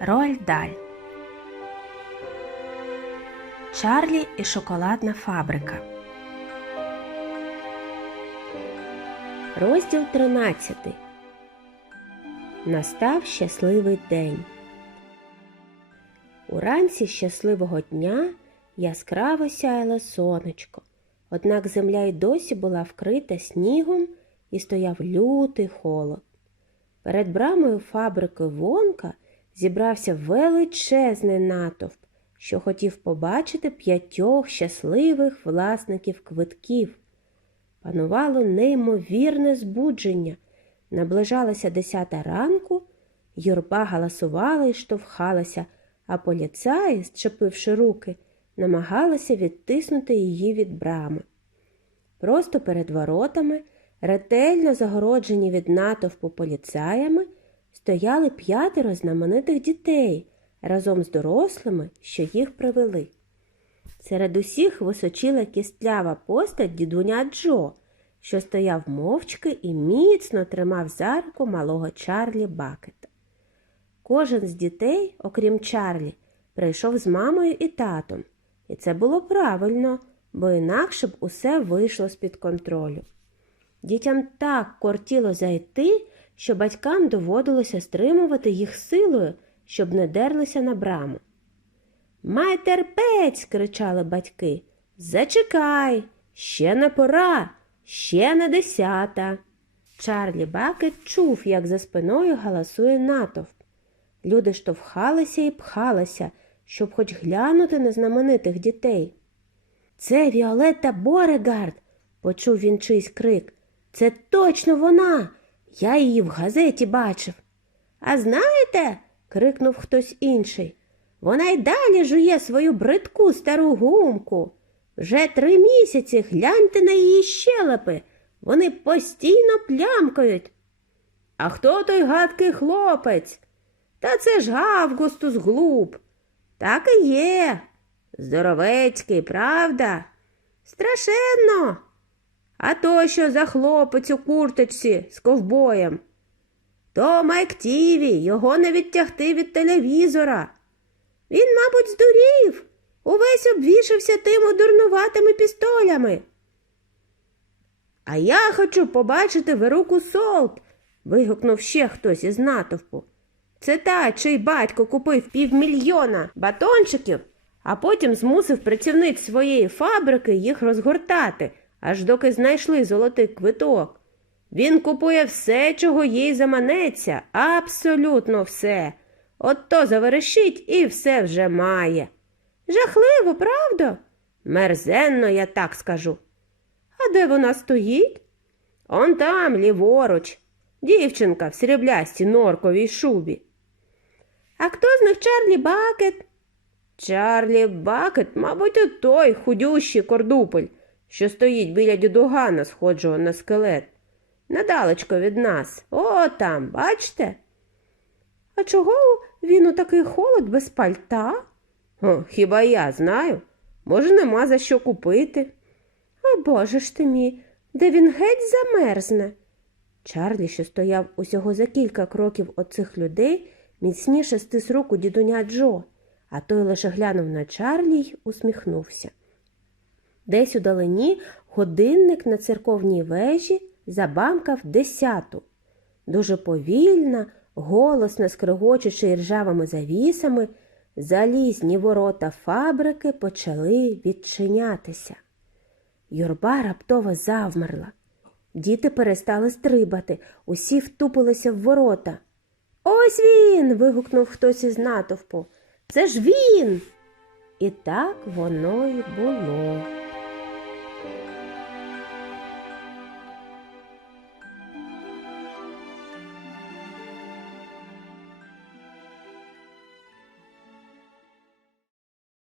Роальд Даль. Чарлі і шоколадна фабрика. Розділ 13. Настав щасливий день. Уранці щасливого дня яскраво сяяло сонечко. Однак земля й досі була вкрита снігом і стояв лютий холод. Перед брамою фабрики Вонка зібрався величезний натовп, що хотів побачити п'ятьох щасливих власників квитків. Панувало неймовірне збудження. Наближалася десята ранку, юрба галасувала і штовхалася, а поліцаї, зчепивши руки, намагалися відтиснути її від брами. Просто перед воротами, ретельно загороджені від натовпу поліцаями, стояли п'ятеро знаменитих дітей разом з дорослими, що їх привели. Серед усіх височила кістлява постать дідуня Джо, що стояв мовчки і міцно тримав за руку малого Чарлі Бакета. Кожен з дітей, окрім Чарлі, прийшов з мамою і татом, і це було правильно, бо інакше б усе вийшло з-під контролю. Дітям так кортіло зайти, що батькам доводилося стримувати їх силою, щоб не дерлися на браму. Май терпець. кричали батьки. Зачекай, ще не пора, ще не десята. Чарлі Бакет чув, як за спиною галасує натовп. Люди штовхалися і пхалися, щоб хоч глянути на знаменитих дітей. Це Віолетта Борегард, почув він чийсь крик. Це точно вона. Я її в газеті бачив. А знаєте, крикнув хтось інший. Вона й далі жує свою бридку стару гумку. Вже три місяці гляньте на її щелепи. Вони постійно плямкають. А хто той гадкий хлопець? Та це ж Гавгустус Глуб. Так і є. Здоровецький, правда? Страшенно. А то що за хлопець у курточці з ковбоєм? То Майк Тіві, його не відтягти від телевізора. Він, мабуть, здурів, увесь обвішався тими дурнуватими пістолями. А я хочу побачити Веруку Солт. вигукнув ще хтось із натовпу. Це та, чий батько купив півмільйона батончиків, а потім змусив працівниць своєї фабрики їх розгортати, аж доки знайшли золотий квиток. Він купує все, чого їй заманеться, абсолютно все. От то заверещить і все вже має. Жахливо, правда? Мерзенно, я так скажу. А де вона стоїть? Он там, ліворуч, дівчинка в сріблястій норковій шубі. А хто з них Чарлі Бакет? Чарлі Бакет, мабуть, той худющий кордупель, що стоїть біля дідугана, сходжого на скелет. Недалечко від нас. О, там, бачите? А чого він у такий холод без пальта? О, хіба я знаю? Може, нема за що купити. О, Боже ж ти мій, де він геть замерзне. Чарлі, що стояв усього за кілька кроків від цих людей, міцніше стис руку дідуня Джо, а той лише глянув на Чарлі й усміхнувся. Десь у далині годинник на церковній вежі забамкав десяту. Дуже повільно, голосно скригочучи ржавими завісами, залізні ворота фабрики почали відчинятися. Юрба раптово завмерла. Діти перестали стрибати, усі втупилися в ворота. Ось він. вигукнув хтось із натовпу. Це ж він. І так воно й було. thank you